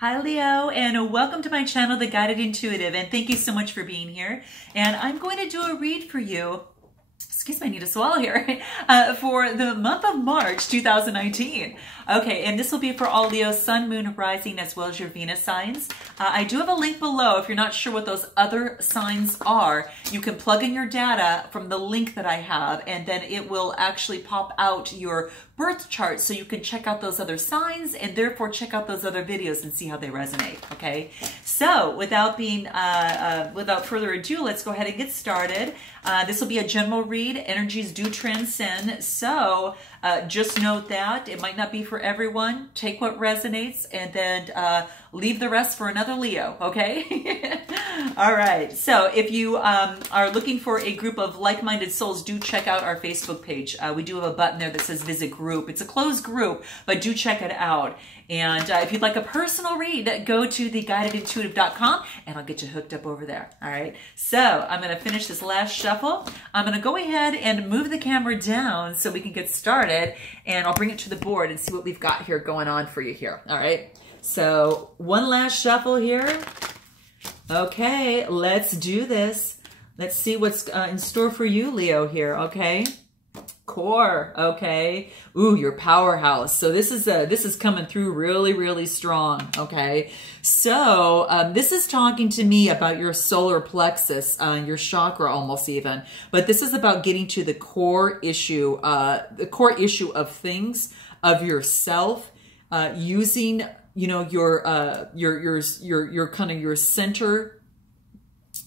Hi Leo, and welcome to my channel, The Guided Intuitive, and thank you so much for being here. And I'm going to do a read for you, excuse me, I need to swallow here, for the month of March 2019. Okay, and this will be for all Leo, Sun, Moon, Rising, as well as your Venus signs. I do have a link below. If you're not sure what those other signs are, you can plug in your data from the link that I have, and then it will actually pop out your birth chart so you can check out those other signs and therefore check out those other videos and see how they resonate. Okay, so without further ado, let's go ahead and get started. This will be a general read. Energies do transcend, so just note that it might not be for everyone. Take what resonates and then leave the rest for another Leo, okay? All right, so if you are looking for a group of like-minded souls, do check out our Facebook page. We do have a button there that says visit group. It's a closed group, but do check it out. And if you'd like a personal read, go to theguidedintuitive.com and I'll get you hooked up over there. All right, so I'm going to finish this last shuffle. I'm going to go ahead and move the camera down so we can get started, and I'll bring it to the board and see what we've got here going on for you here. All right, so one last shuffle here. Okay, let's do this. Let's see what's in store for you, Leo, here, okay? Core, okay. Ooh, your powerhouse. So this is coming through really, really strong, okay? So this is talking to me about your solar plexus, your chakra almost even. But this is about getting to the core issue of things, of yourself, using, you know, your kind of your center,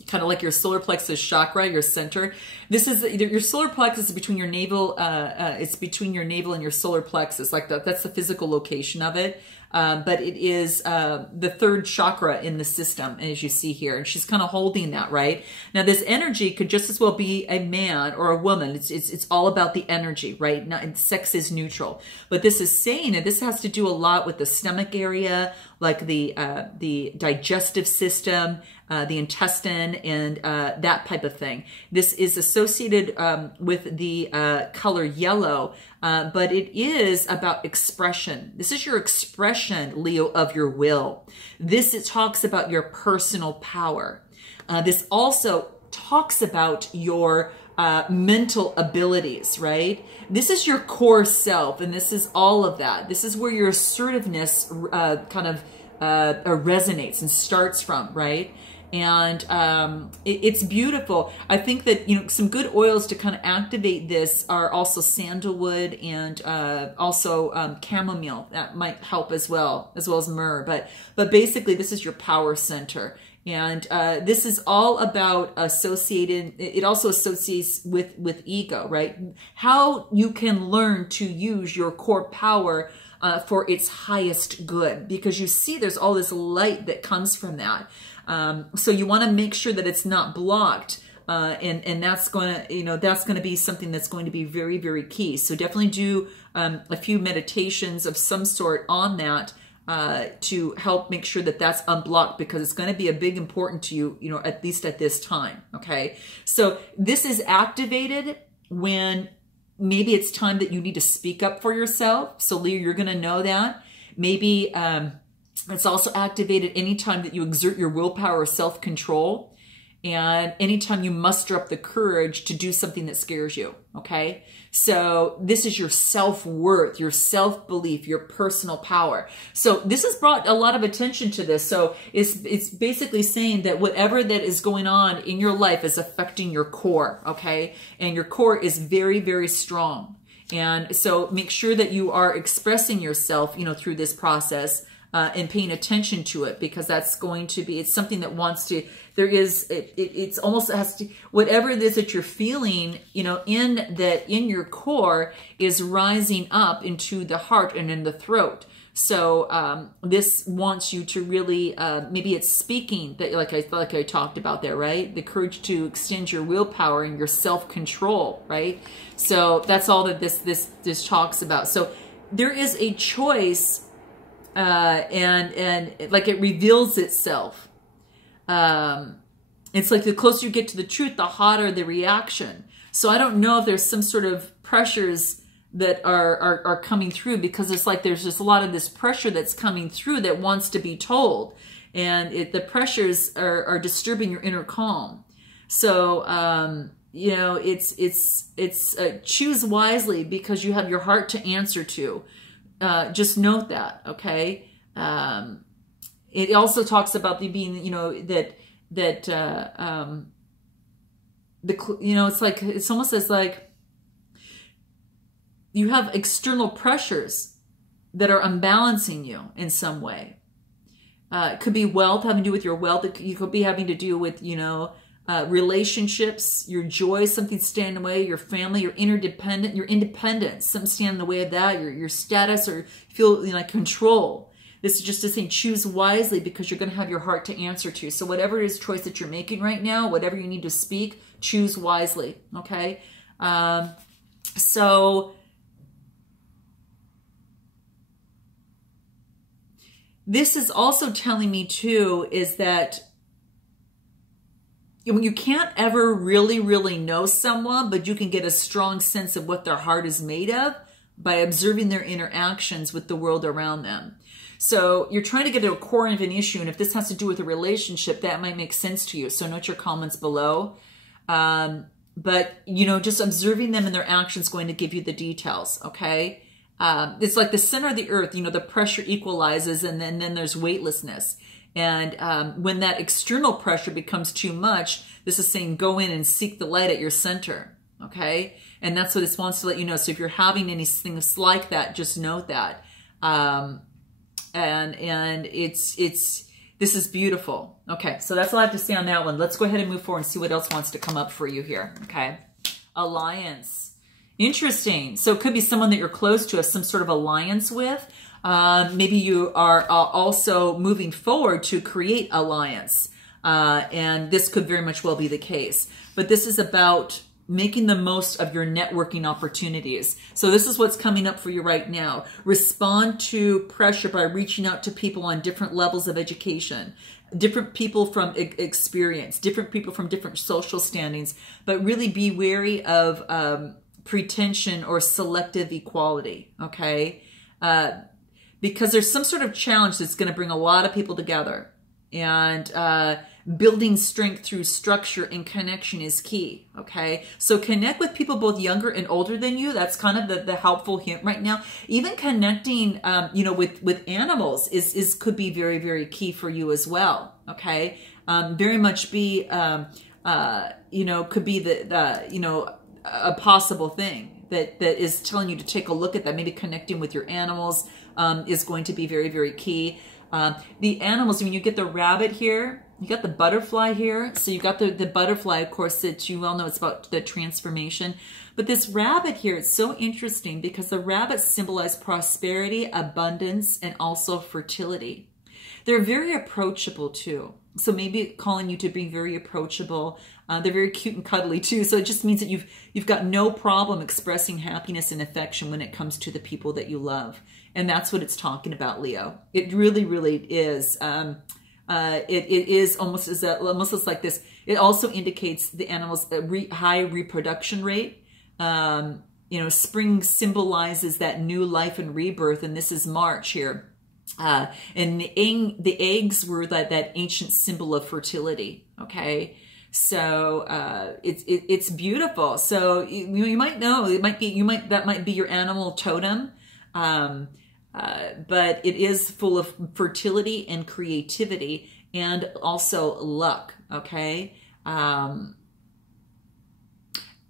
kind of like your solar plexus chakra, your center. This is your solar plexus is between your navel. It's between your navel and your solar plexus. Like that's the physical location of it. But it is the third chakra in the system, as you see here. And she's kind of holding that, right? Now, this energy could just as well be a man or a woman. It's all about the energy, right? Now, sex is neutral. But this is saying that this has to do a lot with the stomach area, like the digestive system, the intestine, and that type of thing. This is associated with the color yellow, but it is about expression. This is your expression, Leo, of your will. It talks about your personal power. This also talks about your mental abilities, right? This is your core self, and this is all of that. This is where your assertiveness kind of resonates and starts from, right? And it's beautiful. I think that, you know, some good oils to kind of activate this are also sandalwood and also chamomile. That might help as well as myrrh. But basically, this is your power center. And this is all about associated, it also associates with ego, right? How you can learn to use your core power for its highest good, because you see there's all this light that comes from that. So you want to make sure that it's not blocked, and that's going to, you know, that's going to be something that's going to be very, very key. So definitely do a few meditations of some sort on that to help make sure that that's unblocked, because it's going to be a big important to you, you know, at least at this time. Okay, so this is activated when maybe it's time that you need to speak up for yourself. So Leo, you're going to know that. Maybe it's also activated anytime that you exert your willpower or self-control, and anytime you muster up the courage to do something that scares you, okay? So this is your self-worth, your self-belief, your personal power. So this has brought a lot of attention to this. So it's basically saying that whatever that is going on in your life is affecting your core, okay? And your core is very, very strong. And so make sure that you are expressing yourself, you know, through this process, and paying attention to it, because that's going to be, it's something that wants to, it's almost has to, whatever it is that you're feeling, you know, in your core is rising up into the heart and in the throat. So this wants you to really, maybe it's speaking, that like I talked about there, right? The courage to extend your willpower and your self-control, right? So that's all that this talks about. So there is a choice, and like it reveals itself. It's like the closer you get to the truth, the hotter the reaction. So I don't know if there's some sort of pressures that are coming through, because it's like there's just a lot of this pressure that's coming through that wants to be told, and the pressures are disturbing your inner calm. So you know, it's choose wisely, because you have your heart to answer to. Just note that, okay? It also talks about the being, you know, you know, it's like, it's almost as like you have external pressures that are unbalancing you in some way. It could be wealth, having to do with your wealth. It could be having to do with, you know, relationships, your joy, something standing in the way, your family, your interdependent, your independence, something standing in the way of that, your status, or feel, you know, like control. This is just to say, choose wisely, because you're going to have your heart to answer to. So whatever it is choice that you're making right now, whatever you need to speak, choose wisely. Okay. So this is also telling me too, is that you can't ever really know someone, but you can get a strong sense of what their heart is made of by observing their interactions with the world around them. So you're trying to get to a core of an issue, and if this has to do with a relationship, that might make sense to you. So note your comments below. But, you know, just observing them and their actions is going to give you the details, okay? It's like the center of the earth, you know, the pressure equalizes, and then there's weightlessness. And when that external pressure becomes too much, this is saying go in and seek the light at your center, okay? And that's what this wants to let you know. So if you're having any things like that, just note that. And this is beautiful. Okay, so that's all I have to say on that one. Let's go ahead and move forward and see what else wants to come up for you here, okay? Alliance. Interesting. So it could be someone that you're close to, some sort of alliance with. Maybe you are also moving forward to create alliance. And this could very much well be the case. But this is about making the most of your networking opportunities. So this is what's coming up for you right now. Respond to pressure by reaching out to people on different levels of education, different people from experience, different people from different social standings, but really be wary of pretension or selective equality, okay? Because there's some sort of challenge that's going to bring a lot of people together. And building strength through structure and connection is key, okay? So connect with people both younger and older than you. That's kind of the helpful hint right now. Even connecting, you know, with animals could be very, very key for you as well, okay? Very much be, you know, could be you know, a possible thing that is telling you to take a look at that. Maybe connecting with your animals is going to be very, very key. The animals, when you get the rabbit here, you got the butterfly here. So you got the butterfly, of course, that you all know it's about the transformation. But this rabbit here, it's so interesting because the rabbits symbolize prosperity, abundance, and also fertility. They're very approachable too. So maybe calling you to be very approachable. They're very cute and cuddly too. So it just means that you've got no problem expressing happiness and affection when it comes to the people that you love. And that's what it's talking about, Leo. It really, really is. It is almost as like this. It also indicates the animal's high reproduction rate. You know, spring symbolizes that new life and rebirth, and this is March here. And the eggs were that ancient symbol of fertility. Okay, so it's beautiful. So you might know that might be your animal totem. But it is full of fertility and creativity and also luck, okay?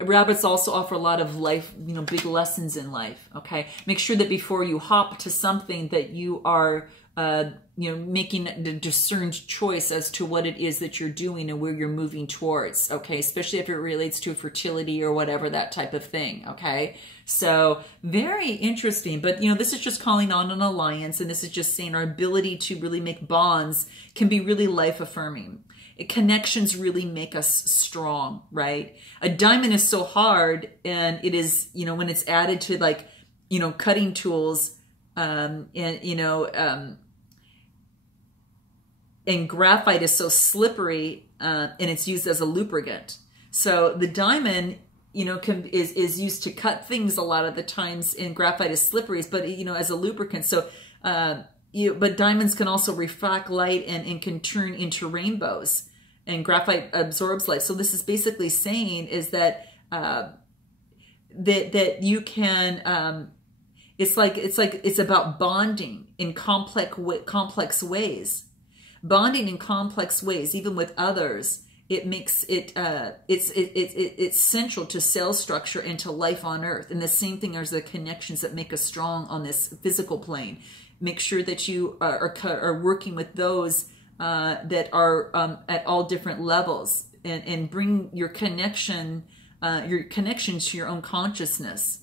Rabbits also offer a lot of life, you know, big lessons in life, okay? Make sure that before you hop to something that you are, you know, making the discerned choice as to what it is that you're doing and where you're moving towards, okay? Especially if it relates to fertility or whatever, that type of thing, okay? So very interesting, but you know, this is just calling on an alliance, and this is just saying our ability to really make bonds can be really life affirming. Connections really make us strong, right? A diamond is so hard, and it is, you know, when it's added to like, you know, cutting tools, and you know, and graphite is so slippery, and it's used as a lubricant. So the diamond you know, is used to cut things a lot of the times, and graphite is slippery, but, you know, as a lubricant. So, but diamonds can also refract light and can turn into rainbows, and graphite absorbs light. So this is basically saying is that, that you can, it's about bonding in complex ways, bonding in complex ways, even with others. It makes it, it's central to cell structure and to life on earth. And the same thing as the connections that make us strong on this physical plane. Make sure that you are working with those that are at all different levels, and bring your connection to your own consciousness.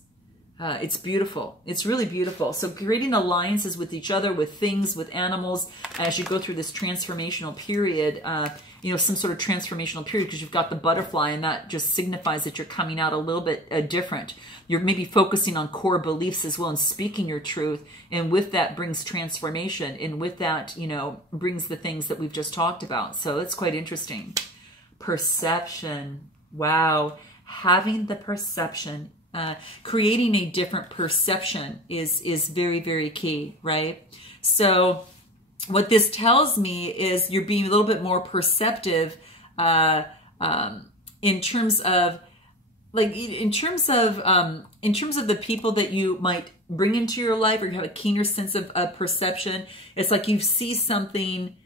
It's beautiful. It's really beautiful. So creating alliances with each other, with things, with animals, as you go through this transformational period, you know, some sort of transformational period, because you've got the butterfly, and that just signifies that you're coming out a little bit different. You're maybe focusing on core beliefs as well and speaking your truth. And with that brings transformation. And with that, you know, brings the things that we've just talked about. So it's quite interesting. Perception. Wow. Having the perception, creating a different perception is very, very key, right? So what this tells me is you're being a little bit more perceptive in terms of the people that you might bring into your life, or you have a keener sense of perception. It's like you see something,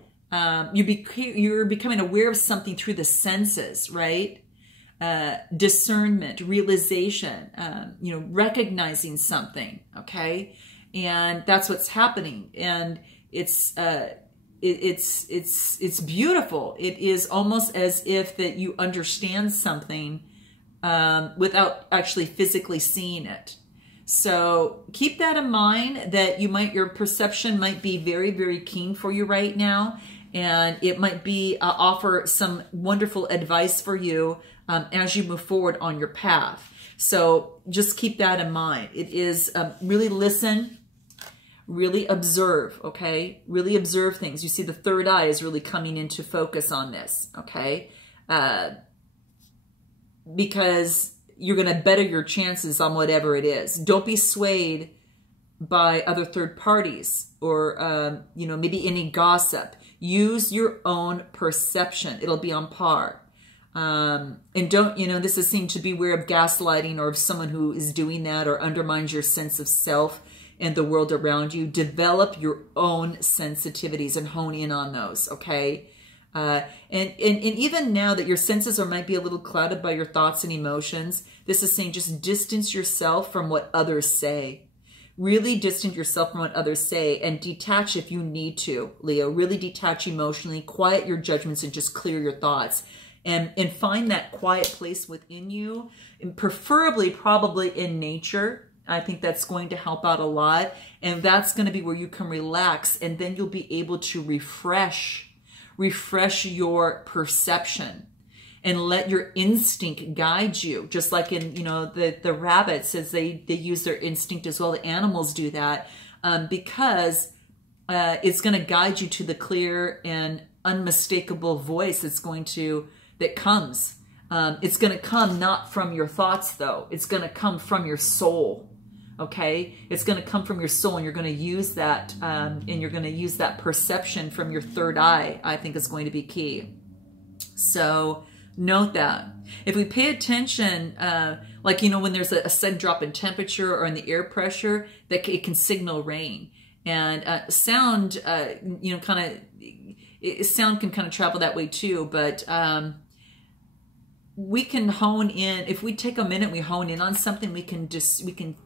you're becoming aware of something through the senses, right? Discernment, realization, you know, recognizing something, okay? And that's what's happening. And it's beautiful. It is almost as if that you understand something without actually physically seeing it. So keep that in mind, that your perception might be very, very keen for you right now. And it might be offer some wonderful advice for you as you move forward on your path. So just keep that in mind. It is really listen, really observe, okay? Really observe things. You see the third eye is really coming into focus on this, okay? Because you're going to better your chances on whatever it is. Don't be swayed by other third parties, or, you know, maybe any gossip. Use your own perception. It'll be on par. And don't, you know, this is seen to beware of gaslighting, or of someone who is doing that or undermines your sense of self and the world around you. Develop your own sensitivities and hone in on those, okay? And even now that your senses might be a little clouded by your thoughts and emotions, this is saying just distance yourself from what others say. Really distance yourself from what others say, and detach if you need to, Leo. Really detach emotionally, quiet your judgments, and just clear your thoughts. And find that quiet place within you, and preferably probably in nature. I think that's going to help out a lot. And that's going to be where you can relax, and then you'll be able to refresh your perception, and let your instinct guide you. Just like in, you know, the rabbits, as they use their instinct as well. The animals do that because it's going to guide you to the clear and unmistakable voice that comes. It's going to come not from your thoughts, though. It's going to come from your soul. Okay, it's going to come from your soul, and you're going to use that, and you're going to use that perception from your third eye. I think is going to be key. So note that. If we pay attention, like, you know, when there's a sudden drop in temperature or in the air pressure, that it can signal rain. And sound, you know, sound can kind of travel that way too. But we can hone in. If we take a minute, we hone in on something, we can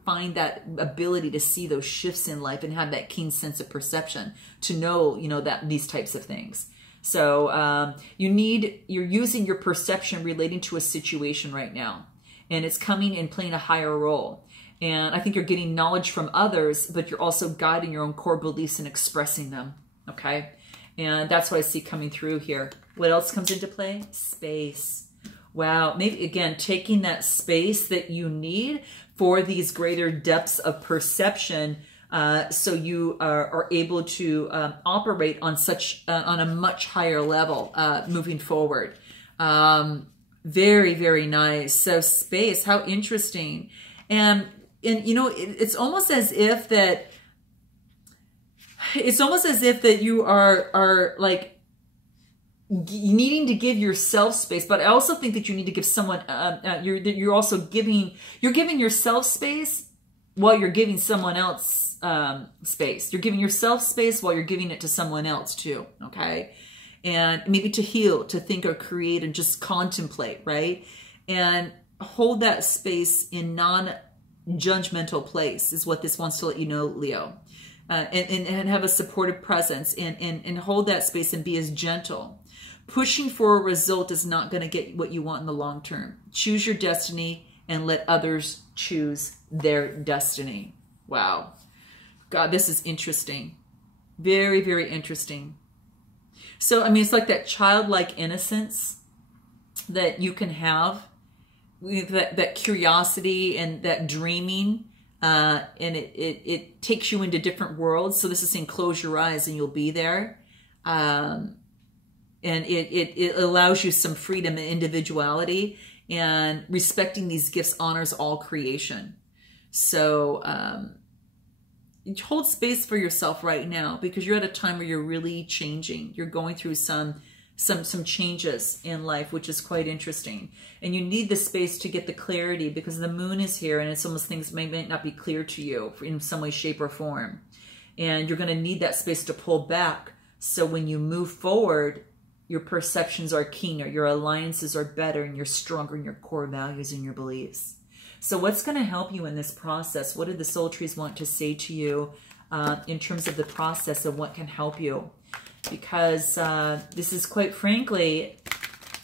find that ability to see those shifts in life and have that keen sense of perception to know, you know, that these types of things. So you're using your perception relating to a situation right now, and it's coming and playing a higher role. And I think you're getting knowledge from others, but you're also guiding your own core beliefs and expressing them. Okay. And that's what I see coming through here. What else comes into play? Space. Wow. Maybe, again, taking that space that you need for these greater depths of perception, so you are able to operate on a much higher level moving forward. Very, very nice. So space, how interesting. And you know, it's almost as if that, you are like needing to give yourself space, but I also think that you need to give someone, you're also giving yourself space while you're giving someone else space. You're giving yourself space while you're giving it to someone else too, okay? And maybe to heal, to think or create and just contemplate, right? And hold that space in non-judgmental place is what this wants to let you know, Leo. And have a supportive presence and hold that space and be as gentle. Pushing for a result is not going to get what you want in the long term. Choose your destiny and let others choose their destiny. Wow. God, this is interesting. Very, very interesting. So, I mean, it's like that childlike innocence that you can have, that curiosity and that dreaming, and it takes you into different worlds. So this is saying close your eyes and you'll be there. And it allows you some freedom and individuality, and respecting these gifts honors all creation. So hold space for yourself right now, because you're at a time where you're really changing. You're going through some changes in life, which is quite interesting. And you need the space to get the clarity, because the moon is here and it's almost things may not be clear to you in some way, shape, or form. And you're going to need that space to pull back. So when you move forward, your perceptions are keener, your alliances are better, and you're stronger in your core values and your beliefs. So what's going to help you in this process? What do the soul trees want to say to you in terms of the process and what can help you? Because this is quite frankly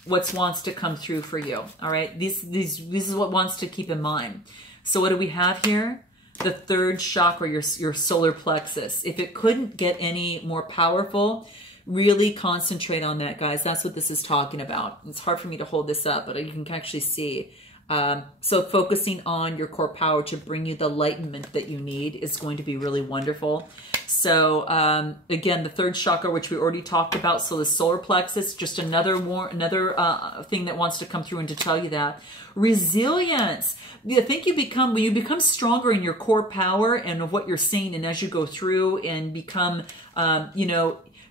what wants to come through for you. All right, this is what wants to keep in mind. So what do we have here? The third chakra, your solar plexus. If it couldn't get any more powerful, really concentrate on that, guys. That's what this is talking about. It's hard for me to hold this up, but you can actually see. So focusing on your core power to bring you the enlightenment that you need is going to be really wonderful. So again, the third chakra, which we already talked about. So the solar plexus, just another thing that wants to come through and to tell you that. Resilience. I think when you become stronger in your core power and of what you're saying, and as you go through and become,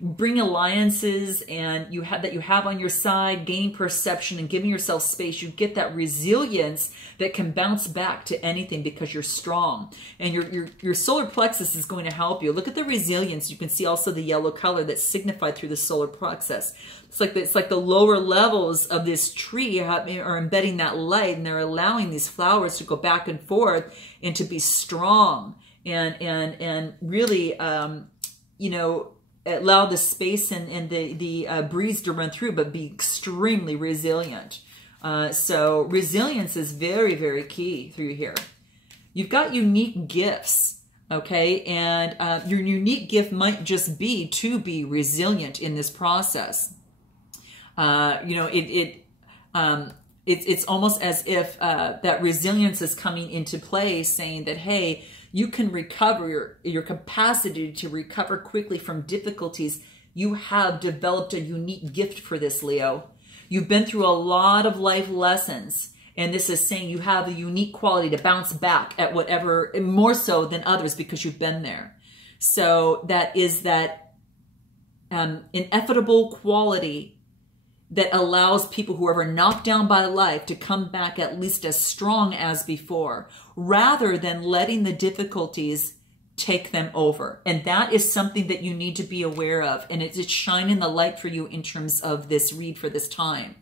bring alliances and you have on your side, gaining perception and giving yourself space, you get that resilience that can bounce back to anything because you're strong. And your solar plexus is going to help you. Look at the resilience. You can see also the yellow color that's signified through the solar plexus. It's like the lower levels of this tree are embedding that light, and they're allowing these flowers to go back and forth and to be strong and really, allow the space and the breeze to run through, but be extremely resilient. So resilience is very, very key through here. You've got unique gifts, okay? And your unique gift might just be to be resilient in this process. It's almost as if that resilience is coming into play, saying that, hey, you can recover, your capacity to recover quickly from difficulties. You have developed a unique gift for this, Leo. You've been through a lot of life lessons, and this is saying you have a unique quality to bounce back at whatever, more so than others because you've been there. So that is that ineffable quality that allows people who are knocked down by life to come back at least as strong as before, rather than letting the difficulties take them over. And that is something that you need to be aware of. And it's shining the light for you in terms of this read for this time.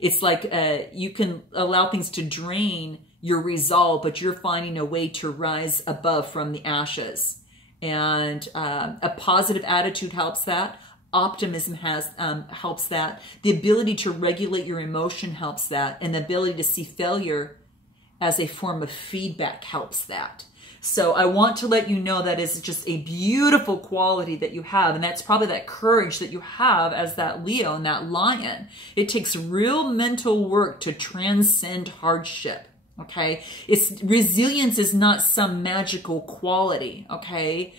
It's like you can allow things to drain your resolve, but you're finding a way to rise above from the ashes. And a positive attitude helps that. Optimism helps that. The ability to regulate your emotion helps that. And the ability to see failure as a form of feedback helps that. So I want to let you know that is just a beautiful quality that you have. And that's probably that courage that you have as that Leo and that lion. It takes real mental work to transcend hardship. Okay. Resilience is not some magical quality. Okay.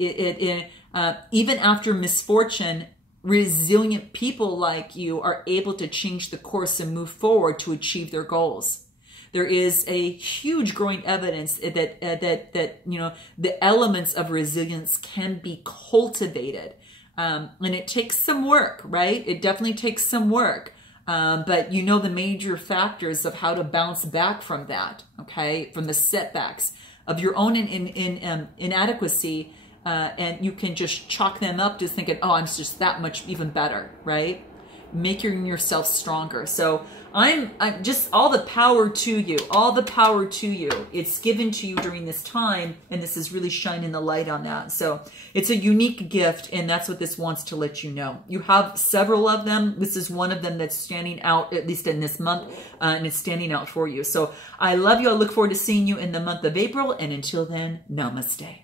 Even after misfortune, resilient people like you are able to change the course and move forward to achieve their goals. There is a huge growing evidence that you know, the elements of resilience can be cultivated. And it takes some work, right? It definitely takes some work. But you know the major factors of how to bounce back from that, okay? From the setbacks of your own inadequacy. And you can just chalk them up to thinking, oh, I'm just that much even better, right? Making yourself stronger. So I'm just, all the power to you, all the power to you. It's given to you during this time, and this is really shining the light on that. So it's a unique gift, and that's what this wants to let you know. You have several of them. This is one of them that's standing out, at least in this month, and it's standing out for you. So I love you. I look forward to seeing you in the month of April, and until then, namaste.